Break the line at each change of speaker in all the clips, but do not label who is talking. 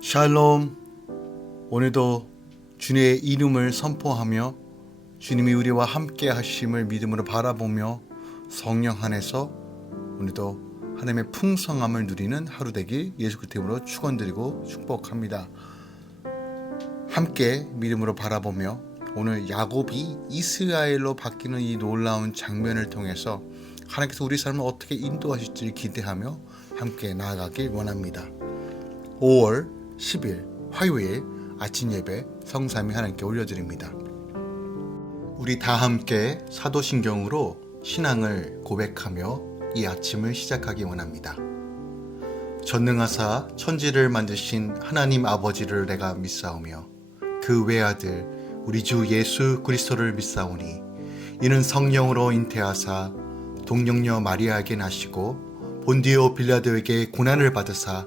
샬롬. 오늘도 주님의 이름을 선포하며 주님이 우리와 함께 하심을 믿음으로 바라보며 성령 안에서 오늘도 하나님의 풍성함을 누리는 하루 되길 예수 그리스도 이름으로 축원드리고 축복합니다. 함께 믿음으로 바라보며 오늘 야곱이 이스라엘로 바뀌는 이 놀라운 장면을 통해서 하나님께서 우리 삶을 어떻게 인도하실지 기대하며 함께 나아가길 원합니다. 5월 10일 화요일 아침 예배 성삼위 하나님께 올려드립니다. 우리 다 함께 사도신경으로 신앙을 고백하며 이 아침을 시작하기 원합니다. 전능하사 천지를 만드신 하나님 아버지를 내가 믿사오며 그 외아들 우리 주 예수 그리스도를 믿사오니 이는 성령으로 잉태하사 동령녀 마리아에게 나시고 본디오 빌라도에게 고난을 받으사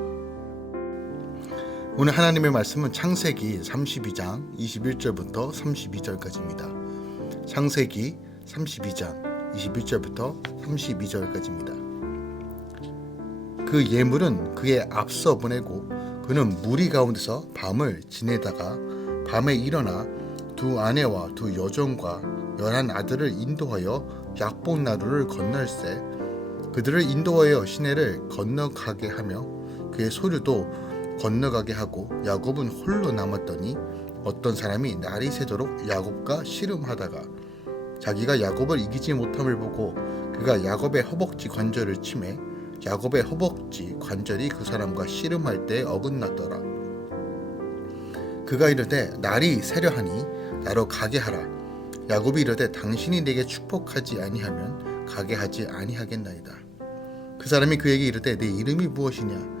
오늘 하나님의 말씀은 창세기 32장 21절부터 32절까지입니다. 창세기 32장 21절부터 32절까지입니다. 그 예물은 그의 앞서 보내고 그는 무리 가운데서 밤을 지내다가 밤에 일어나 두 아내와 두 여종과 열한 아들을 인도하여 약복나루를 건널세 그들을 인도하여 시내를 건너가게 하며 그의 소류도 건너가게 하고 야곱은 홀로 남았더니 어떤 사람이 날이 새도록 야곱과 씨름하다가 자기가 야곱을 이기지 못함을 보고 그가 야곱의 허벅지 관절을 치매 야곱의 허벅지 관절이 그 사람과 씨름할 때 어긋났더라. 그가 이르되 날이 새려하니 나로 가게 하라. 야곱이 이르되 당신이 내게 축복하지 아니하면 가게 하지 아니하겠나이다. 그 사람이 그에게 이르되 내 이름이 무엇이냐?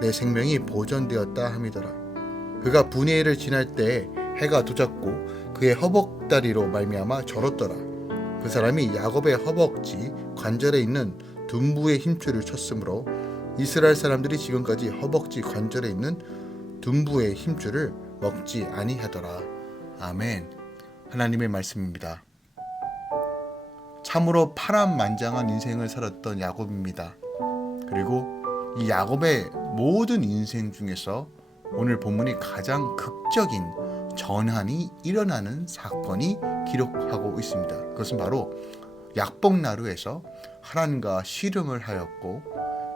내 생명이 보존되었다 함이더라. 그가 분이엘을 지날 때 해가 도졌고 그의 허벅다리로 말미암아 절었더라. 그 사람이 야곱의 허벅지 관절에 있는 둔부의 힘줄을 쳤으므로 이스라엘 사람들이 지금까지 허벅지 관절에 있는 둔부의 힘줄을 먹지 아니하더라. 아멘. 하나님의 말씀입니다. 참으로 파란만장한 인생을 살았던 야곱입니다. 그리고 이 야곱의 모든 인생 중에서 오늘 본문이 가장 극적인 전환이 일어나는 사건이 기록하고 있습니다. 그것은 바로 약복나루에서 하나님과 씨름을 하였고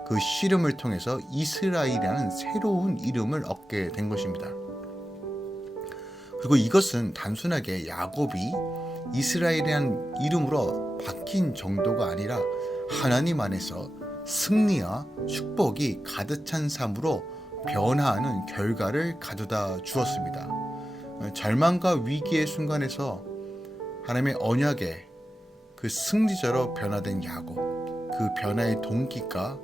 그 씨름을 통해서 이스라엘이라는 새로운 이름을 얻게 된 것입니다. 그리고 이것은 단순하게 야곱이 이스라엘이라는 이름으로 바뀐 정도가 아니라 하나님 안에서 승리와 축복이 가득 찬 삶으로 변화하는 결과를 가져다 주었습니다. 절망과 위기의 순간에서 하나님의 언약에 그 승리자로 변화된 야곱, 그 변화의 동기가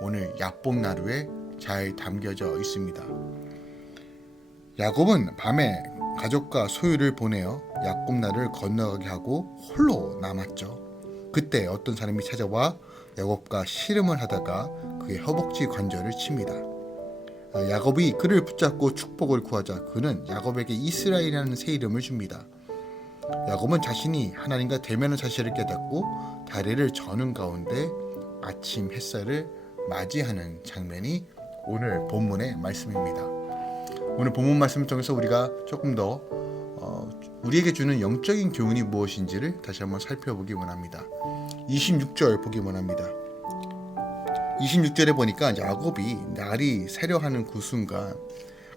오늘 야복 나루에 잘 담겨져 있습니다. 야곱은 밤에 가족과 소유를 보내어 야곱 나를 건너가게 하고 홀로 남았죠. 그때 어떤 사람이 찾아와 야곱과 씨름을 하다가 그의 허벅지 관절을 칩니다. 야곱이 그를 붙잡고 축복을 구하자 그는 야곱에게 이스라엘이라는 새 이름을 줍니다. 야곱은 자신이 하나님과 대면한 사실을 깨닫고 다리를 저는 가운데 아침 햇살을 맞이하는 장면이 오늘 본문의 말씀입니다. 오늘 본문 말씀을 통해서 우리가 조금 더 어, 우리에게 주는 영적인 교훈이 무엇인지를 다시 한번 살펴보기 원합니다. 26절 보기 원합니다. 26절에 보니까 야곱이 날이 새려하는 그 순간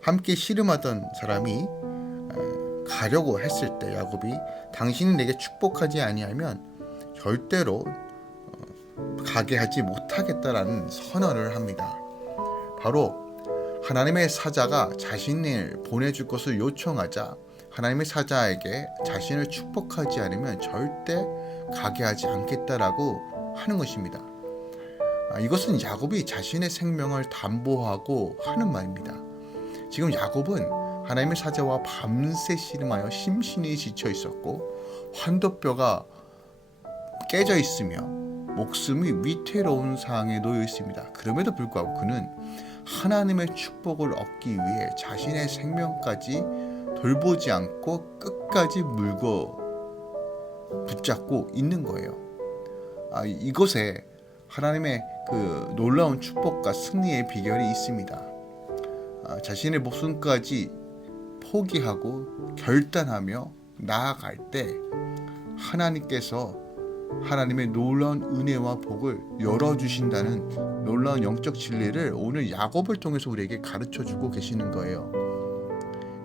함께 씨름하던 사람이 어, 가려고 했을 때 야곱이 당신이 내게 축복하지 아니하면 절대로 어, 가게 하지 못하겠다라는 선언을 합니다. 바로 하나님의 사자가 자신을 보내줄 것을 요청하자 하나님의 사자에게 자신을 축복하지 않으면 절대 가게 하지 않겠다라고 하는 것입니다. 아, 이것은 야곱이 자신의 생명을 담보하고 하는 말입니다. 지금 야곱은 하나님의 사자와 밤새 씨름하여 심신이 지쳐 있었고 환도뼈가 깨져 있으며 목숨이 위태로운 상황에 놓여 있습니다. 그럼에도 불구하고 그는 하나님의 축복을 얻기 위해 자신의 생명까지 돌보지 않고 끝까지 물고 붙잡고 있는 거예요. 아, 이곳에 하나님의 그 놀라운 축복과 승리의 비결이 있습니다. 아, 자신의 목숨까지 포기하고 결단하며 나아갈 때 하나님께서 하나님의 놀라운 은혜와 복을 열어주신다는 놀라운 영적 진리를 오늘 야곱을 통해서 우리에게 가르쳐 주고 계시는 거예요.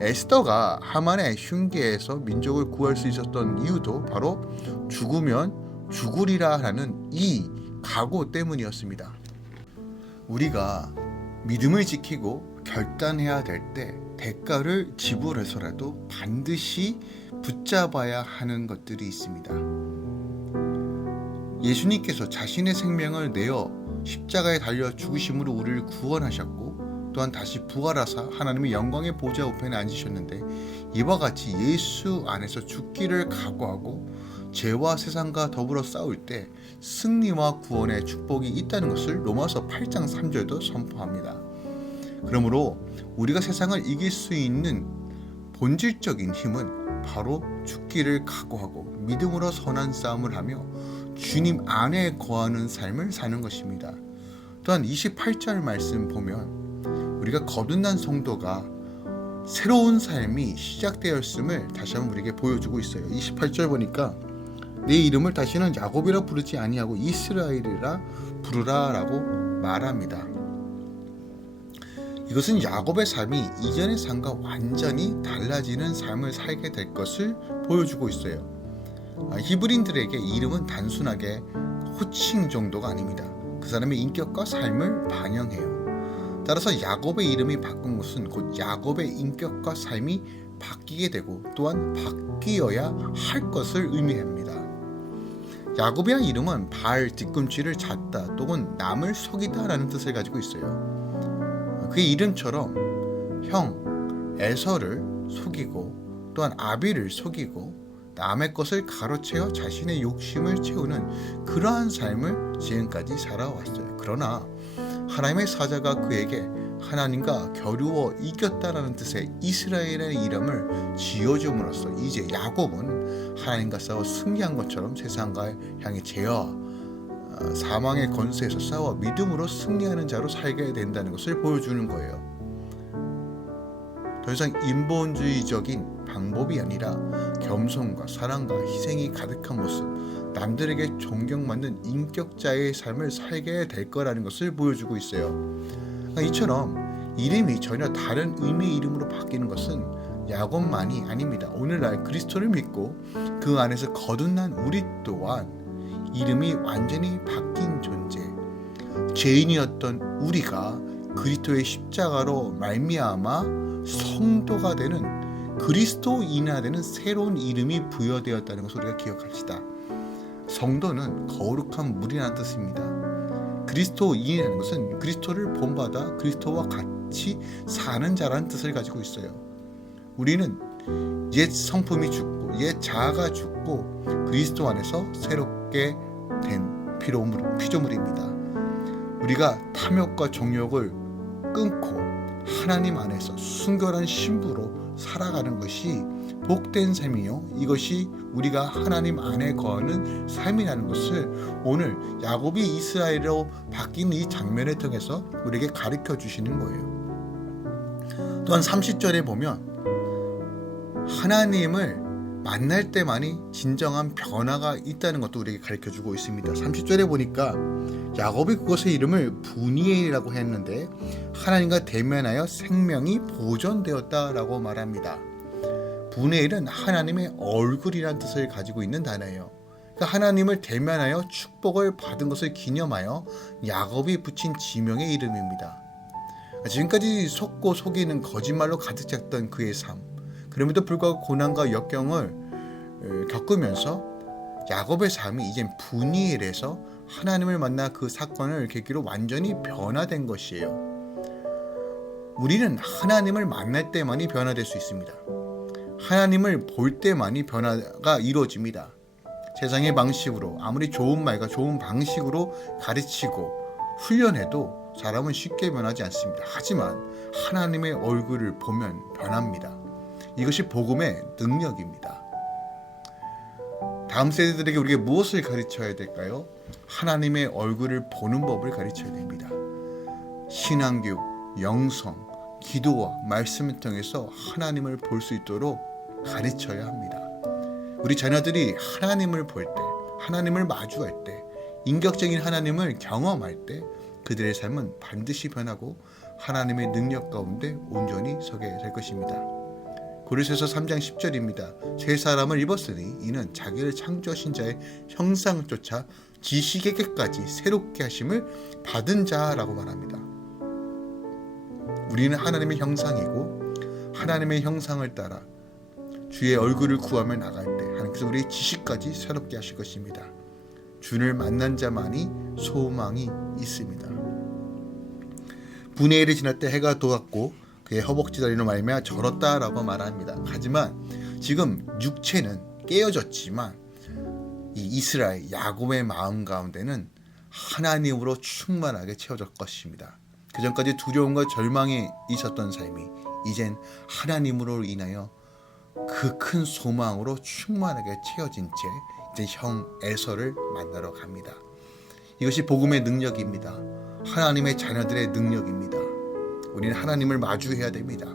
에스더가 하만의 흉계에서 민족을 구할 수 있었던 이유도 바로 죽으면 죽으리라 하는 이 각오 때문이었습니다. 우리가 믿음을 지키고 결단해야 될 때 대가를 지불해서라도 반드시 붙잡아야 하는 것들이 있습니다. 예수님께서 자신의 생명을 내어 십자가에 달려 죽으심으로 우리를 구원하셨고 또한 다시 부활하사 하나님의 영광의 보좌 우편에 앉으셨는데 이와 같이 예수 안에서 죽기를 각오하고 죄와 세상과 더불어 싸울 때 승리와 구원의 축복이 있다는 것을 로마서 8장 3절도 선포합니다. 그러므로 우리가 세상을 이길 수 있는 본질적인 힘은 바로 죽기를 각오하고 믿음으로 선한 싸움을 하며 주님 안에 거하는 삶을 사는 것입니다. 또한 28절 말씀 보면 우리가 거듭난 성도가 새로운 삶이 시작되었음을 다시 한번 우리에게 보여주고 있어요. 28절 보니까 내 이름을 다시는 야곱이라 부르지 아니하고 이스라엘이라 부르라라고 말합니다. 이것은 야곱의 삶이 이전의 삶과 완전히 달라지는 삶을 살게 될 것을 보여주고 있어요. 아, 히브린들에게 이름은 단순하게 호칭 정도가 아닙니다. 그 사람의 인격과 삶을 반영해요. 따라서 야곱의 이름이 바꾼 것은 곧 야곱의 인격과 삶이 바뀌게 되고 또한 바뀌어야 할 것을 의미합니다. 야곱이란 이름은 발 뒤꿈치를 잤다 또는 남을 속이다라는 뜻을 가지고 있어요. 그의 이름처럼 형 에서를 속이고 또한 아비를 속이고 남의 것을 가로채어 자신의 욕심을 채우는 그러한 삶을 지금까지 살아왔어요. 그러나 하나님의 사자가 그에게 하나님과 겨루어 이겼다라는 뜻의 이스라엘의 이름을 지어줌으로써 이제 야곱은 하나님과 싸워 승리한 것처럼 세상과 향해 제어 어, 사망의 권세에서 싸워 믿음으로 승리하는 자로 살게 된다는 것을 보여주는 거예요. 더 이상 인본주의적인 방법이 아니라 겸손과 사랑과 희생이 가득한 모습, 남들에게 존경받는 인격자의 삶을 살게 될 거라는 것을 보여주고 있어요. 그러니까 이처럼 이름이 전혀 다른 의미의 이름으로 바뀌는 것은 야곱만이 아닙니다. 오늘날 그리스도를 믿고 그 안에서 거듭난 우리 또한 이름이 완전히 바뀐 존재. 죄인이었던 우리가 그리스도의 십자가로 말미암아 성도가 되는 그리스도인화 되는 새로운 이름이 부여되었다는 것을 우리가 기억합시다. 성도는 거룩한 물이라는 뜻입니다. 그리스도인이라는 것은 그리스도를 본받아 그리스도와 같이 사는 자라는 뜻을 가지고 있어요. 우리는 옛 성품이 죽고 옛 자아가 죽고 그리스도 안에서 새롭게 된 피조물, 피조물입니다. 우리가 탐욕과 정욕을 끊고 하나님 안에서 순결한 신부로 살아가는 것이 복된 삶이요. 이것이 우리가 하나님 안에 거하는 삶이라는 것을 오늘 야곱이 이스라엘로 바뀐 이 장면을 통해서 우리에게 가르쳐 주시는 거예요. 또한 30절에 보면 하나님을 만날 때만이 진정한 변화가 있다는 것도 우리에게 가르쳐 주고 있습니다. 30절에 보니까 야곱이 그것의 이름을 분이엘이라고 했는데 하나님과 대면하여 생명이 보존되었다라고 말합니다. 분의 1은 하나님의 얼굴이라는 뜻을 가지고 있는 단어예요. 그러니까 하나님을 대면하여 축복을 받은 것을 기념하여 야곱이 붙인 지명의 이름입니다. 지금까지 속고 속이는 거짓말로 가득 찼던 그의 삶. 그럼에도 불구하고 고난과 역경을 어, 겪으면서 야곱의 삶이 이젠 분이엘에서 하나님을 만나 그 사건을 계기로 완전히 변화된 것이에요. 우리는 하나님을 만날 때만이 변화될 수 있습니다. 하나님을 볼 때만이 변화가 이루어집니다. 세상의 방식으로 아무리 좋은 말과 좋은 방식으로 가르치고 훈련해도 사람은 쉽게 변하지 않습니다. 하지만 하나님의 얼굴을 보면 변합니다. 이것이 복음의 능력입니다. 다음 세대들에게 우리가 무엇을 가르쳐야 될까요? 하나님의 얼굴을 보는 법을 가르쳐야 됩니다. 신앙교육, 영성, 기도와 말씀을 통해서 하나님을 볼 수 있도록 가르쳐야 합니다. 우리 자녀들이 하나님을 볼 때, 하나님을 마주할 때, 인격적인 하나님을 경험할 때 그들의 삶은 반드시 변하고 하나님의 능력 가운데 온전히 서게 될 것입니다. 고린도서 3장 10절입니다. 새 사람을 입었으니 이는 자기를 창조하신 자의 쫓아 지식에게까지 새롭게 하심을 받은 자라고 말합니다. 우리는 하나님의 형상이고 하나님의 형상을 따라 주의 얼굴을 구하며 나갈 때 하나님께서 우리의 지식까지 새롭게 하실 것입니다. 주를 만난 자만이 소망이 있습니다. 분해일이 지날 때 해가 돋았고 그의 허벅지 다리로 말미암아 절었다라고 말합니다. 하지만 지금 육체는 깨어졌지만 이 이스라엘 야곱의 마음 가운데는 하나님으로 충만하게 채워질 것입니다. 그 전까지 두려움과 절망에 있었던 삶이 이젠 하나님으로 인하여 그 큰 소망으로 충만하게 채워진 채 이제 형 에서를 만나러 갑니다. 이것이 복음의 능력입니다. 하나님의 자녀들의 능력입니다. 우리는 하나님을 마주해야 됩니다.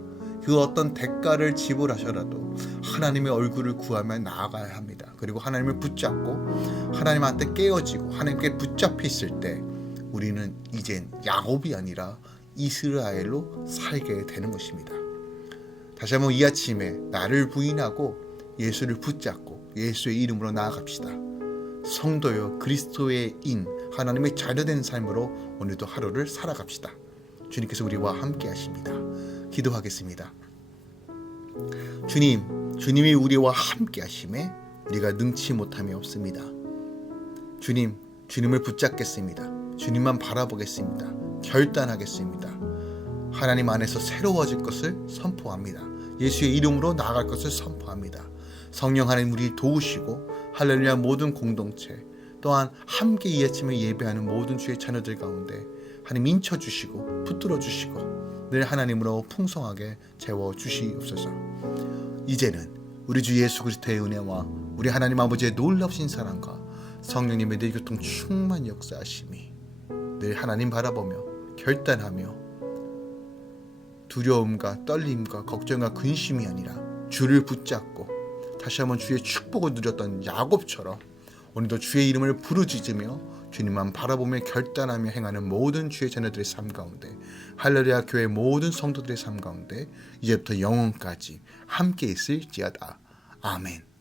그 어떤 대가를 지불하셔라도 하나님의 얼굴을 구하며 나아가야 합니다. 그리고 하나님을 붙잡고 하나님한테 깨어지고 하나님께 붙잡혀 있을 때 우리는 이젠 야곱이 아니라 이스라엘로 살게 되는 것입니다. 다시 한번 이 아침에 나를 부인하고 예수를 붙잡고 예수의 이름으로 나아갑시다. 성도여 그리스도의 인 하나님의 자녀된 삶으로 오늘도 하루를 살아갑시다. 주님께서 우리와 함께 하십니다. 기도하겠습니다. 주님, 주님이 우리와 함께 하심에 우리가 능치 못함이 없습니다. 주님, 주님을 붙잡겠습니다. 주님만 바라보겠습니다. 결단하겠습니다. 하나님 안에서 새로워질 것을 선포합니다. 예수의 이름으로 나아갈 것을 선포합니다. 성령 하나님 우리 도우시고 할렐루야 모든 공동체 또한 함께 이 아침에 예배하는 모든 주의 자녀들 가운데 하나님 인쳐 주시고 붙들어 주시고 늘 하나님으로 풍성하게 채워 주시옵소서. 이제는 우리 주 예수 그리스도의 은혜와 우리 하나님 아버지의 놀랍신 사랑과 성령님의 늘 교통 충만 역사하심이 늘 하나님 바라보며 결단하며 두려움과 떨림과 걱정과 근심이 아니라 주를 붙잡고 다시 한번 주의 축복을 누렸던 야곱처럼 오늘도 주의 이름을 부르짖으며 주님만 바라보며 결단하며 행하는 모든 주의 자녀들의 삶 가운데 할렐루야 교회 모든 성도들의 삶 가운데 이제부터 영원까지 함께 있을지어다. 아멘.